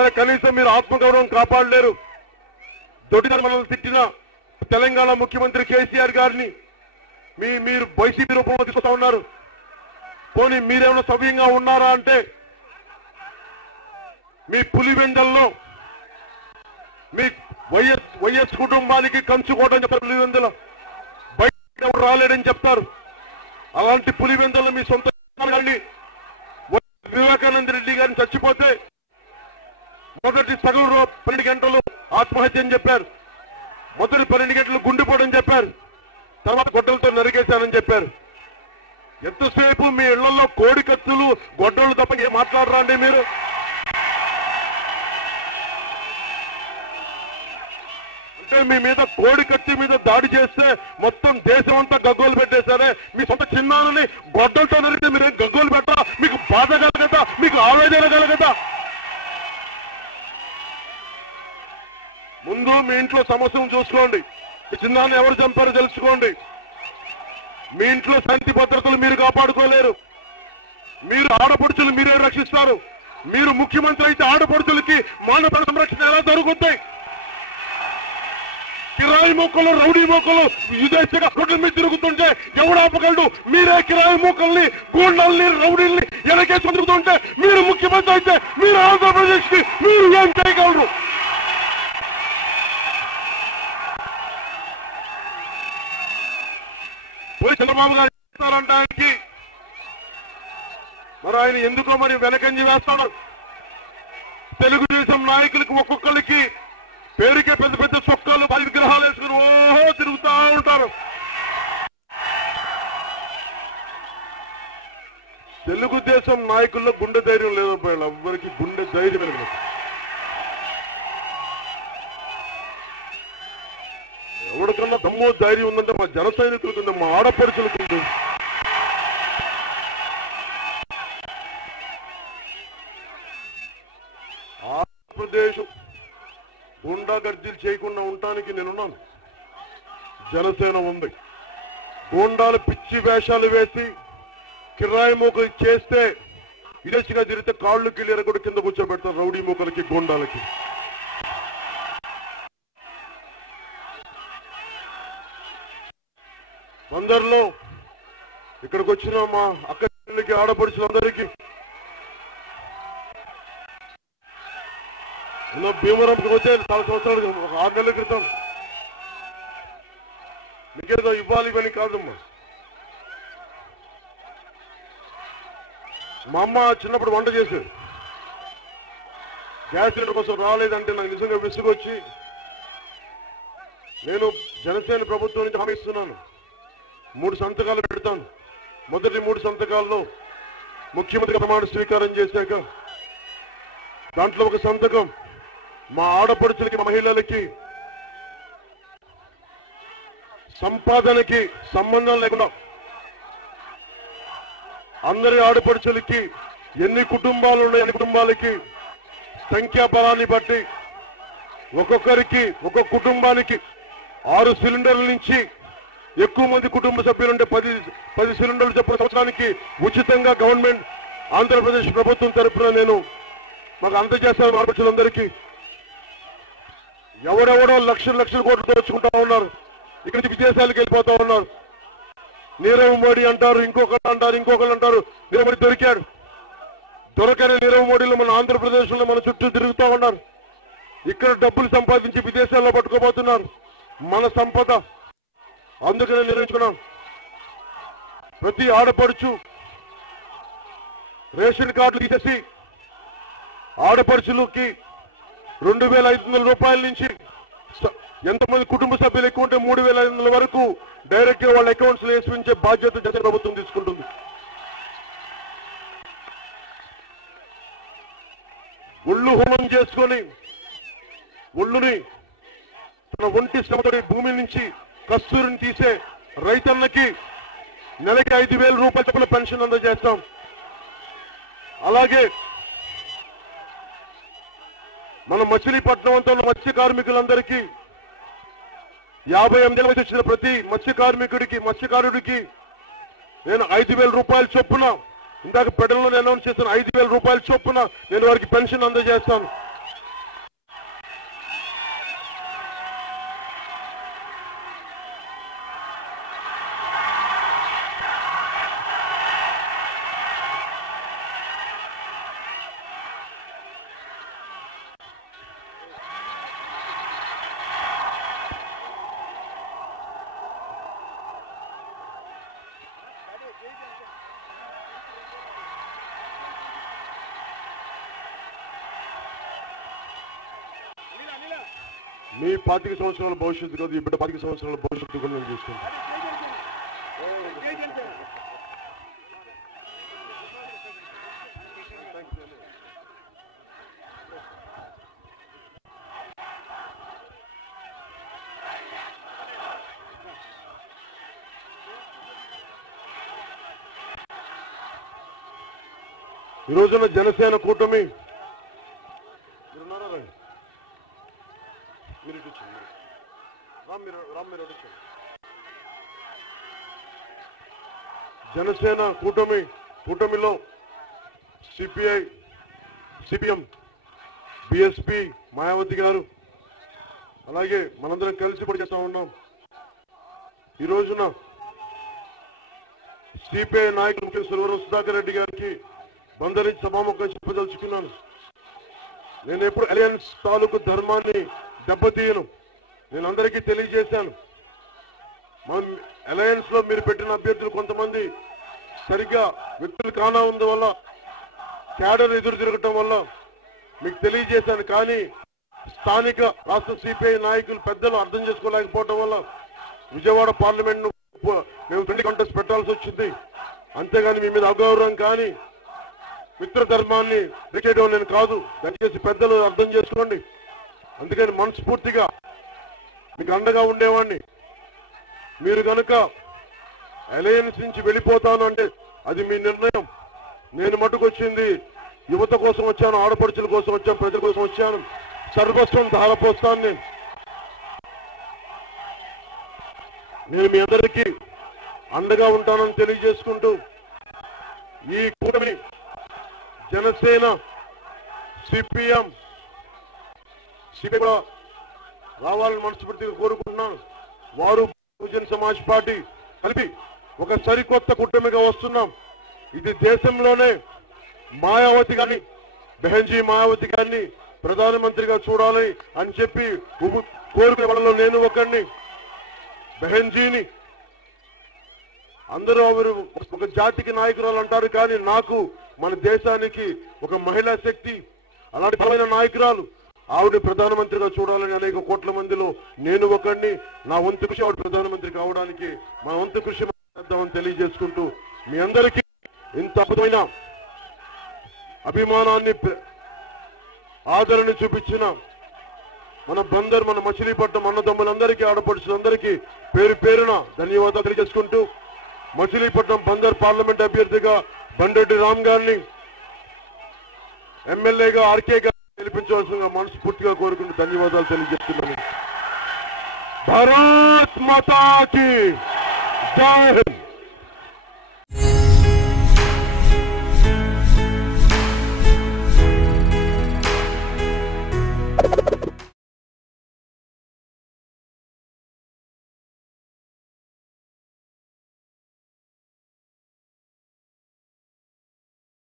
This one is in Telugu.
సరే కనీసం మీరు ఆత్మగౌరవం కాపాడలేరు. దొడ్డిదారు మనల్ని తిట్టిన తెలంగాణ ముఖ్యమంత్రి కేసీఆర్ గారిని మీరు వైసీపీ రూపంలో తీసుకొస్తా ఉన్నారు. పోనీ మీరేమైనా సవ్యంగా ఉన్నారా అంటే మీ పులివెందల్లో మీ వైఎస్ కుటుంబానికి కంచుకోవడం చెప్పారు. పులివెందల బయట ఎవరు రాలేడని చెప్తారు. అలాంటి పులివెందల్లో మీ సొంత వివేకానంద రెడ్డి గారిని చచ్చిపోతే మొదటి సగం 12 గంటలు ఆత్మహత్య అని చెప్పారు. మొదటి 12 గంటలు గుండెపోవడం చెప్పారు. తర్వాత గొడ్డలతో నరికేశానని చెప్పారు. ఎంతసేపు మీ ఇళ్లలో కోడి కత్తులు గొడ్డలు తప్ప ఏం మాట్లాడరా అండి మీరు? అంటే మీ మీద కోడి కత్తి మీద దాడి చేస్తే మొత్తం దేశం అంతా గగ్గోలు పెట్టేశారే. మీ సొంత చిన్నానని గొడ్డలతో నరికితే మీరేం గగ్గోలు పెట్టరా? మీకు బాధ కలగదా? మీకు ఆవేదన కలగదా? ముందు మీ ఇంట్లో సమస్యను చూసుకోండి. మీ చిన్నాన్ని ఎవరు చంపారో తెలుసుకోండి. మీ ఇంట్లో శాంతి భద్రతలు మీరు కాపాడుకోలేరు. మీరు ఆడపడుచులు మీరే రక్షిస్తారు. మీరు ముఖ్యమంత్రి అయితే ఆడపడుచులకి మానవ సంరక్షణ ఎలా జరుగుతాయి? కిరాయి మూకలు రౌడీ మూకలు విదేశీగా రోడ్ల మీద తిరుగుతుంటే ఎవడు ఆపగలడు? మీరే కిరాయి మూకల్ని గూండాల్ని రౌడీల్ని వెనకేసి తిరుగుతుంటే మీరు ముఖ్యమంత్రి అయితే మీరు ఆంధ్రప్రదేశ్ కి మీరు ఏం చేయగలరు? పోయి చంద్రబాబు గారు చేస్తారంటానికి మరి ఆయన ఎందుకో మరి వెనకంజి వేస్తాడు. తెలుగుదేశం నాయకులకు ఒక్కొక్కరికి పేరుకే పెద్ద పెద్ద చొక్కాలు విగ్రహాలు వేసుకుని ఓహో తిరుగుతా ఉంటారు. తెలుగుదేశం నాయకుల్లో గుండె ధైర్యం లేదు. ఎవ్వరికి గుండె ధైర్యం లేదు. ఎవరికన్నా దమ్ము ధైర్యం ఉందంటే మా జన సైనికులకు, మా ఆడపడుచులకు. ఆంధ్రప్రదేశ్ గుండా గర్జీలు చేయకుండా ఉండటానికి నేనున్నాను. జనసేన ఉంది. గూండాలు పిచ్చి వేషాలు వేసి కిరాయి మూకలు చేస్తే విదేశీగా తిరిగితే కాళ్ళు కిళ్ళి కూడా కింద కూర్చోబెడతారు రౌడీ మూకలకి గూండాలకి. అందరిలో ఇక్కడికి వచ్చిన మా అక్కడికి ఆడపడుచులందరికీ భీమవరంకి వచ్చే 4 సంవత్సరాలు 6 నెలల క్రితం మీకేదో ఇవ్వాలి ఇవన్నీ కాదమ్మా. మా అమ్మ చిన్నప్పుడు వంట చేసేది. గ్యాస్ సిలిండర్ కోసం రాలేదంటే నాకు నిజంగా విసుగొచ్చి నేను జనసేన ప్రభుత్వం నుంచి హామీ ఇస్తున్నాను. 3 సంతకాలు పెడతాను. మొదటి 3 సంతకాల్లో ముఖ్యమంత్రి ప్రమాణ స్వీకారం చేశాక దాంట్లో ఒక సంతకం మా ఆడపడుచులకి, మా మహిళలకి సంపాదనకి సంబంధం లేకుండా అందరి ఆడపడుచులకి ఎన్ని కుటుంబాలు ఉన్నాయి అన్ని కుటుంబాలకి సంఖ్యాబలాన్ని బట్టి ఒక్కొక్కరికి ఒక్కొక్క కుటుంబానికి 6 సిలిండర్ల నుంచి ఎక్కువ మంది కుటుంబ సభ్యులుంటే 10 సిలిండర్లు చొప్పున సంవత్సరానికి ఉచితంగా గవర్నమెంట్ ఆంధ్రప్రదేశ్ ప్రభుత్వం తరఫున నేను మాకు అందజేస్తాను. ఆడపడుచులందరికీ ఎవరెవరో లక్షల కోట్లు దోచుకుంటా ఉన్నారు. ఇక్కడి నుంచి విదేశాలకు వెళ్ళిపోతా ఉన్నారు. నీరవ్ మోడీ అంటారు, ఇంకొకరు అంటారు. నీరవ్ మోడీ దొరికాడు. దొరకని నీరవ్ మోడీలో మన ఆంధ్రప్రదేశ్ లో మన చుట్టూ తిరుగుతూ ఉన్నారు. ఇక్కడ డబ్బులు సంపాదించి విదేశాల్లో పట్టుకోబోతున్నారు. మన సంపద అందుకనే నిర్ణయించుకున్నాం. ప్రతి ఆడపడుచు రేషన్ కార్డులు తీసేసి ఆడపడుచులకి 2,500 రూపాయల నుంచి ఎంతమంది కుటుంబ సభ్యులు ఎక్కువ ఉంటే 3,500 వరకు డైరెక్ట్ గా వాళ్ళ అకౌంట్స్ లో వేసి బాధ్యత జగన్ ప్రభుత్వం తీసుకుంటుంది. ఒళ్ళు హోమం చేసుకొని ఒళ్ళుని తన ఒంటి శ్రమతోటి భూమి నుంచి కస్తూరిని తీసే రైతన్నకి నెలకి 5,000 రూపాయల చొప్పున పెన్షన్ అందజేస్తాం. అలాగే మన మచిలీపట్నం అంతా ఉన్న మత్స్య కార్మికులందరికీ 58 వయసు వచ్చిన ప్రతి మత్స్యకారుడికి నేను 5,000 రూపాయల చొప్పున ఇందాక పెడల్లో అనౌన్స్ చేసిన 5,000 రూపాయల చొప్పున నేను వారికి పెన్షన్ అందజేస్తాను. మీ 25 సంవత్సరాల భవిష్యత్తు కాదు, ఈ బిడ్డ 25 సంవత్సరాల భవిష్యత్తు కూడా నేను చూసుకుంటాను. ఈ రోజున జనసేన కూటమి జనసేన కూటమిలో సిపిఐ, సిపిఎం, బిఎస్పి, మాయావతి గారు అలాగే మనందరం కలిసి కూడా చేస్తా ఉన్నాం. ఈ రోజున సిపిఐ నాయకులు ముఖ్య సురవరం సుధాకర్ రెడ్డి గారికి బందరించి సభాముఖంగా చెప్పదలుచుకున్నాను. నేను ఎప్పుడు అలయన్స్ తాలూకు ధర్మాన్ని దెబ్బతీయను. నేను అందరికీ తెలియజేశాను. మనం అలయన్స్ లో మీరు పెట్టిన అభ్యర్థులు కొంతమంది సరిగ్గా వ్యక్తులు కానా ఉంది వల్ల క్యాడర్ ఎదురు తిరగటం వల్ల మీకు తెలియజేశాను. కానీ స్థానిక రాష్ట్ర సిపిఐ నాయకులు పెద్దలు అర్థం చేసుకోలేకపోవటం వల్ల విజయవాడ పార్లమెంట్ ను మేము 20 కంటెస్ట్ పెట్టాల్సి వచ్చింది. అంతేగాని మీ మీద అగౌరవం కానీ మిత్రధర్మాన్ని రిచేయడం నేను కాదు. దయచేసి పెద్దలు అర్థం చేసుకోండి. అందుకని మనస్ఫూర్తిగా మీకు అండగా ఉండేవాడిని. మీరు కనుక అలయన్స్ నుంచి వెళ్ళిపోతాను అంటే అది మీ నిర్ణయం. నేను మటుకు వచ్చింది యువత కోసం వచ్చాను, ఆడపడుచుల కోసం వచ్చాను, ప్రజల కోసం వచ్చాను. సర్వస్వం ధారపోస్తాను. నేను మీ అందరికీ అండగా ఉంటానని తెలియజేసుకుంటూ ఈ కూటమి జనసేన, సిపిఎం, కూడా రావాలని మనస్ఫూర్తిగా కోరుకుంటున్నాను. వారు బహుజన్ సమాజ్ పార్టీ కలిపి ఒక సరికొత్త కూటమిగా వస్తున్నాం. ఇది దేశంలోనే మాయావతి గారిని, బెహన్జీ మాయావతి గారిని ప్రధానమంత్రిగా చూడాలి అని చెప్పి కోరుకునే వాళ్ళలో నేను ఒకరిని. బెహన్జీని అందరూ ఒక జాతికి నాయకురాలు అంటారు, కానీ నాకు మన దేశానికి ఒక మహిళా శక్తి, అలాంటి బలమైన నాయకురాలు. ఆవిడ ప్రధానమంత్రిగా చూడాలని అనేక కోట్ల మందిలో నేను ఒకరిని. నా వంతు కృషి ఆవిడ ప్రధానమంత్రి కావడానికి మన వంతు కృషి చేద్దామని తెలియజేసుకుంటూ మీ అందరికీ ఇంత అద్భుతమైన అభిమానాన్ని, ఆదరణ చూపించిన మన బందర్, మన మచిలీపట్నం అన్నదమ్ములందరికీ, ఆడపడుచులందరికీ పేరు పేరున ధన్యవాదాలు తెలియజేసుకుంటూ మచిలీపట్నం బందర్ పార్లమెంట్ అభ్యర్థిగా బండెడ్డి రామ్ గారిని, ఎమ్మెల్యేగా ఆర్కే గారిని గెలిపించవలసిందిగా మనస్ఫూర్తిగా కోరుకుంటూ ధన్యవాదాలు తెలియజేస్తున్నాను. భారత్ మాతా కీ జై.